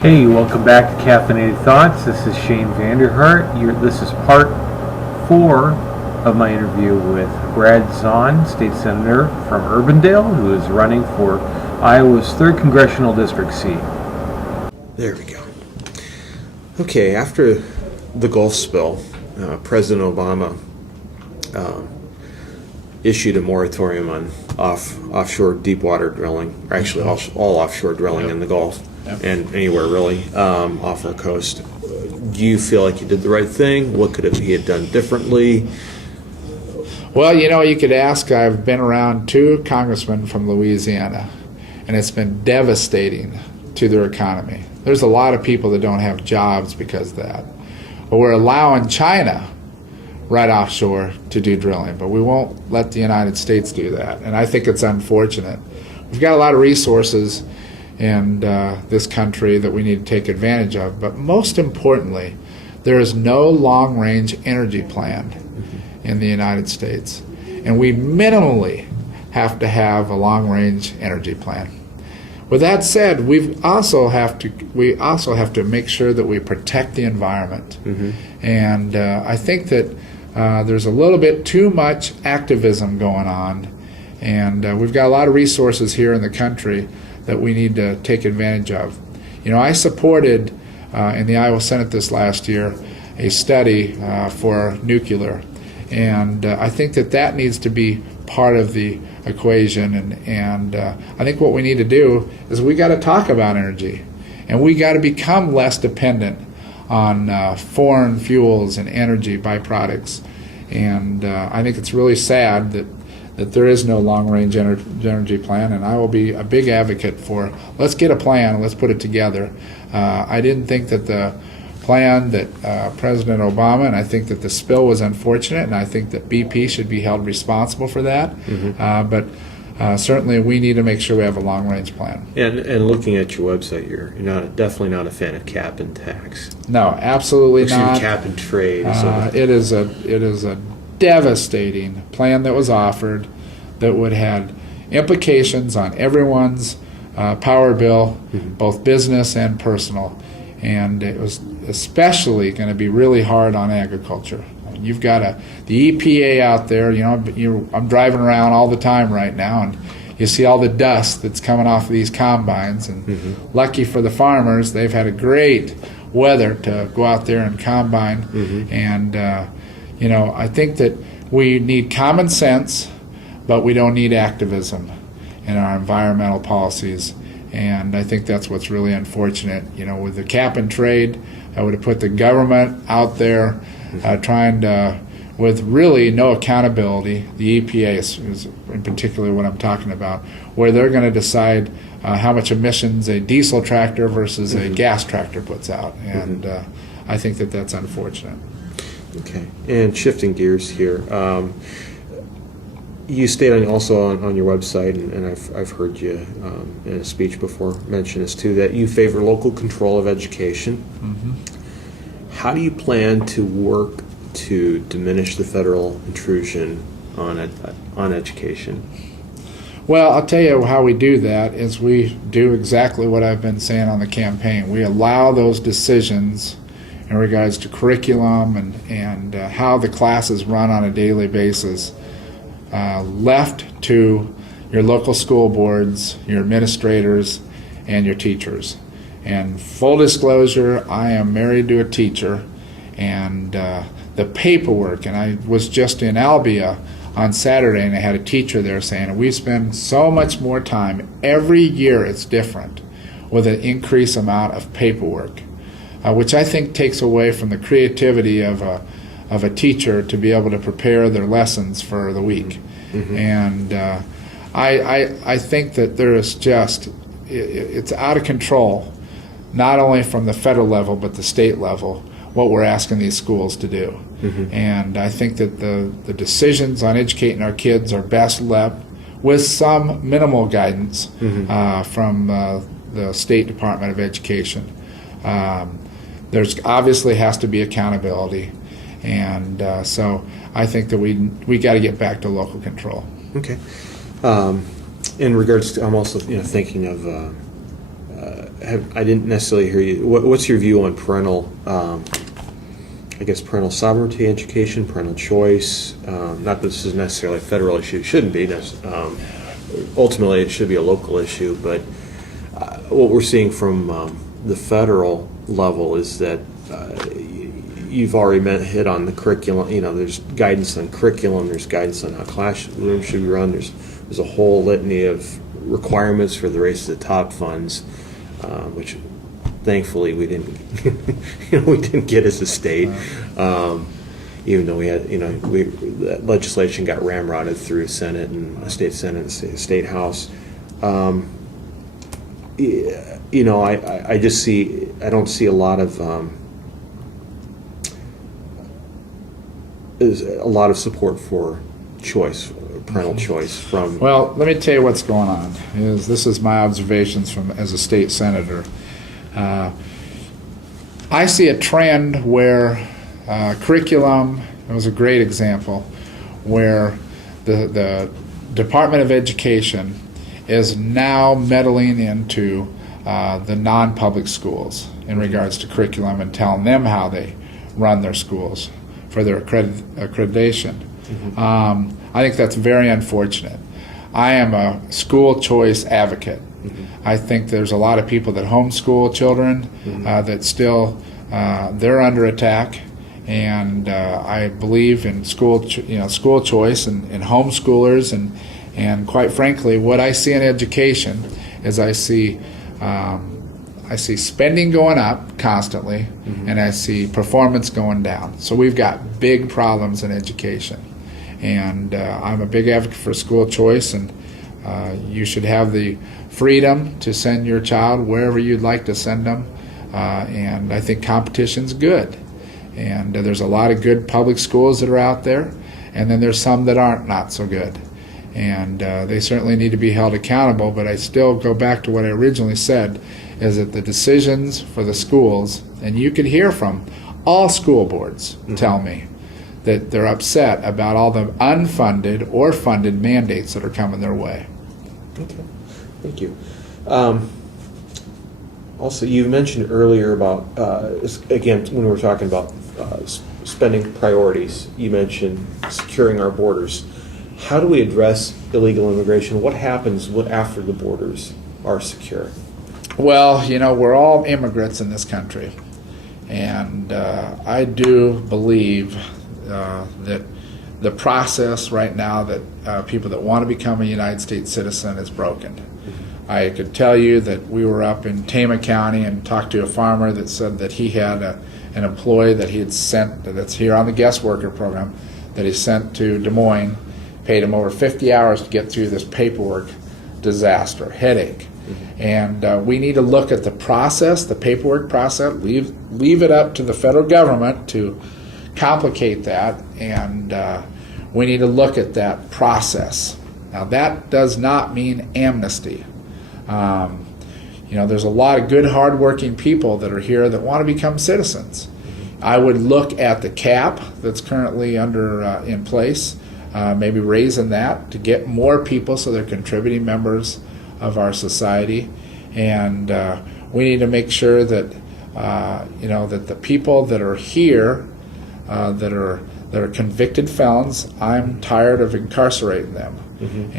Hey, welcome back to Caffeinated Thoughts. This is Shane Vanderhart. This is part 4 of my interview with Brad Zaun, state senator from Urbandale, who is running for Iowa's 3rd congressional district seat. There we go. Okay, after the Gulf spill, President Obama issued a moratorium on offshore deep water drilling, or actually all offshore drilling in the Gulf. Yep. And anywhere really off our coast. Do you feel like you did the right thing? What could he have done differently? Well, you could ask. I've been around 2 congressmen from Louisiana, and it's been devastating to their economy. There's a lot of people that don't have jobs because of that. But we're allowing China right offshore to do drilling, but we won't let the United States do that, and I think it's unfortunate. We've got a lot of resources in this country that we need to take advantage of. But most importantly, there is no long-range energy plan in the United States. And we minimally have to have a long-range energy plan. With that said, we also have to make sure that we protect the environment. And I think that there's a little bit too much activism going on. And we've got a lot of resources here in the country that we need to take advantage of. I supported in the Iowa Senate this last year a study for nuclear, and I think that needs to be part of the equation. And I think what we need to do is we got to talk about energy, and we got to become less dependent on foreign fuels and energy byproducts. And I think it's really sad that there is no long-range energy plan, and I will be a big advocate for let's get a plan and let's put it together. I didn't think that the plan that President Obama, and I think that the spill was unfortunate, and I think that BP should be held responsible for that. But certainly we need to make sure we have a long-range plan. And looking at your website, you're definitely not a fan of cap and tax. No, absolutely not. Cap and trade. It is a devastating plan that was offered that would have implications on everyone's power bill, both business and personal. And it was especially going to be really hard on agriculture. You've got the EPA out there. I'm driving around all the time right now, and you see all the dust that's coming off of these combines. And lucky for the farmers, they've had a great weather to go out there and combine. And I think that we need common sense, but we don't need activism in our environmental policies. And I think that's what's really unfortunate. With the cap and trade, I would have put the government out there trying to, with really no accountability. The EPA is in particular what I'm talking about, where they're going to decide how much emissions a diesel tractor versus a gas tractor puts out. And I think that that's unfortunate. Okay, and shifting gears here, you state also on your website, and I've heard you in a speech before mention this too, that you favor local control of education. How do you plan to work to diminish the federal intrusion on education? Well, I'll tell you how we do that is we do exactly what I've been saying on the campaign. We allow those decisions in regards to curriculum and how the classes run on a daily basis, left to your local school boards, your administrators, and your teachers. And full disclosure, I am married to a teacher, and the paperwork, and I was just in Albia on Saturday, and I had a teacher there saying, we spend so much more time, every year it's different, with an increased amount of paperwork. Which I think takes away from the creativity of a teacher to be able to prepare their lessons for the week. And I think that there is it's out of control, not only from the federal level but the state level, what we're asking these schools to do. And I think that the decisions on educating our kids are best left with some minimal guidance from the State Department of Education. There's obviously has to be accountability, and so I think that we got to get back to local control. Okay. In regards to, I'm also thinking of I didn't necessarily hear you. What's your view on parental, I guess, parental sovereignty education, parental choice? Not that this is necessarily a federal issue. It shouldn't be. Ultimately, it should be a local issue. But what we're seeing from the federal level is that you've already hit on the curriculum. There's guidance on curriculum. There's guidance on how classrooms should be run. There's a whole litany of requirements for the Race to the Top funds, which thankfully we didn't we didn't get as a state, even though we had that legislation got ramrodded through Senate and the state Senate and the state House. I don't see a lot of support for choice, parental choice from. Well, let me tell you what's going on. This is my observations as a state senator. I see a trend where curriculum, it was a great example, where the Department of Education is now meddling into the non-public schools in regards to curriculum and telling them how they run their schools for their accreditation. Mm-hmm. I think that's very unfortunate. I am a school choice advocate. Mm-hmm. I think there's a lot of people that homeschool children mm-hmm. That still they're under attack, and I believe in school choice and homeschoolers and quite frankly, what I see in education is I see spending going up constantly, mm-hmm. and I see performance going down. So we've got big problems in education. And I'm a big advocate for school choice, and you should have the freedom to send your child wherever you'd like to send them. And I think competition's good. And there's a lot of good public schools that are out there, and then there's some that aren't not so good. And they certainly need to be held accountable, but I still go back to what I originally said, is that the decisions for the schools, and you could hear from all school boards mm-hmm. tell me that they're upset about all the unfunded or funded mandates that are coming their way. Okay, thank you. Also, you mentioned earlier about, again, when we were talking about spending priorities, you mentioned securing our borders. How do we address illegal immigration? What happens after the borders are secure? Well, we're all immigrants in this country, and I do believe that the process right now that people that want to become a United States citizen is broken. Mm-hmm. I could tell you that we were up in Tama County and talked to a farmer that said that he had an employee that he had sent, that's here on the guest worker program, that he sent to Des Moines, paid him over 50 hours to get through this paperwork disaster, headache. Mm-hmm. And we need to look at the process, the paperwork process, leave it up to the federal government to complicate that, and we need to look at that process. Now, that does not mean amnesty. There's a lot of good, hard-working people that are here that want to become citizens. I would look at the cap that's currently in place, maybe raising that to get more people so they're contributing members of our society, and we need to make sure that that the people that are here that are convicted felons, I'm tired of incarcerating them. Mm-hmm.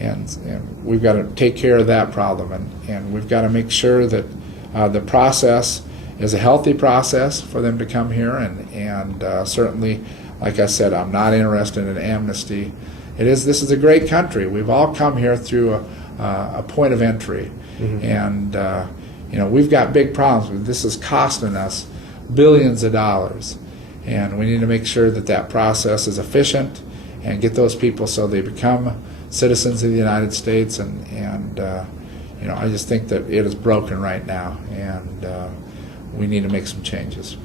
And we've got to take care of that problem, and we've got to make sure that the process is a healthy process for them to come here, and certainly, like I said, I'm not interested in amnesty. This is a great country. We've all come here through a point of entry, mm-hmm. and we've got big problems. This is costing us billions of dollars, and we need to make sure that process is efficient and get those people so they become citizens of the United States, and I just think that it is broken right now, and we need to make some changes.